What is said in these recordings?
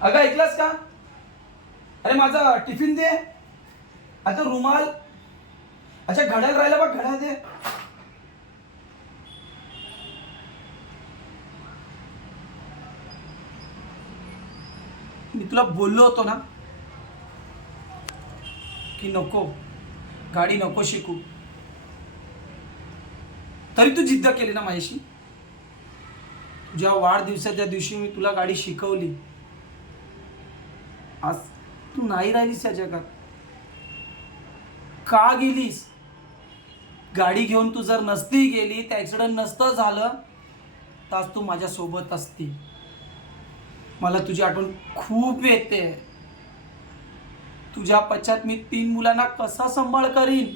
अगं ऐकलास का? अरे माझा टिफिन दे. आता रुमाल. अच्छा घड्याळ राहिला बघ, घड्याळ दे. मी तुला बोललो होतो ना की नको, गाडी नको शिकू. तरी तू जिद्द केली ना माझ्याशी. तुझ्या वाढदिवसाच्या दिवशी मी तुला गाडी शिकवली. आज तू नाही राहिलीस या जगात. का गेलीस? गाडी घेऊन तू जर नसती गेली, त्या ॲक्सिडेंट नसतं झालं तर आज तू माझ्या सोबत असती. मला तुझी आठवण खूप येते. तुझ्या पश्चात मी 3 मुलांना कसा सांभाळ करीन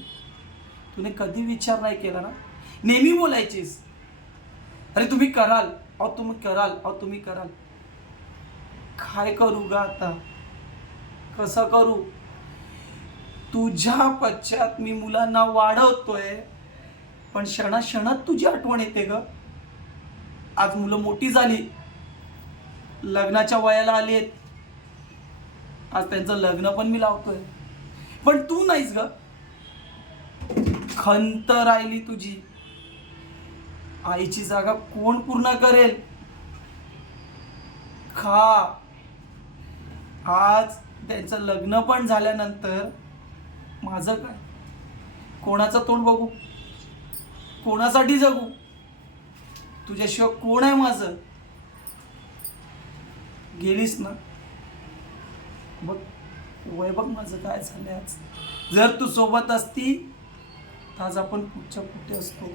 तुने कधी विचार नाही केला ना. नेहमी बोलायचीस, अरे तुम्ही कराल, अहो तुम्ही कराल, अहो तुम्ही कराल. काय करू ग आता? कसं करू? तुझ्या पश्चात मी मुलांना वाढवतोय, पण क्षणात तुझी आठवण येते ग. आज मुलं मोठी झाली, लग्नाच्या वयाला आली आहेत. आज त्यांचं लग्न पण मी लावतोय, पण तू नाहीस ग. खंत राहिली तुझी. आईची जागा कोण पूर्ण करेल? खा. आज त्यांचं लग्न पण झाल्यानंतर माझं काय? कोणाचं तोंड बघू? कोणासाठी जगू? तुझ्याशिवाय कोण आहे माझं? गेलीस ना. बघ वय बघ माझं काय झालंय आज. जर तू सोबत असती तर आज आपण कुठे असतो.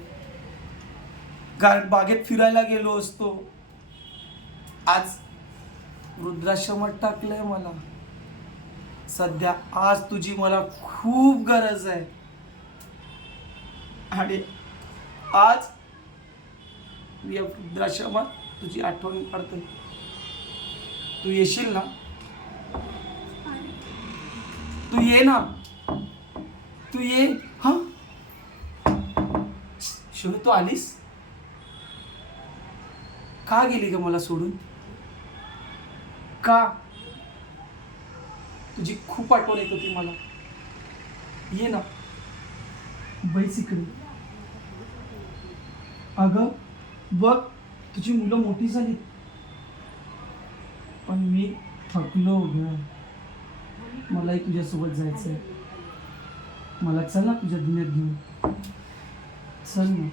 बागेत फिरायला गेलो असतो. आज वृद्धाश्रमात टाकलंय मला. सध्या आज तुझी मला खूप गरज आहे. आणि आज मी या वृद्धाश्रमात तुझी आठवण काढतोय. तू येशील ना? तू ये ना. तू ये. हा शिव, तू आलीस? का गेली ग मला सोडून? का? तुझी खूप आठवण येत होती मला. ये ना, बैस इकडे. अगं बघ, तुझी मुलं मोठी झाली, पण मी थकलो ग. मलाही तुझ्यासोबत जायचंय. मला चल ना तुझ्या दुनियेत घेऊन. चल ना.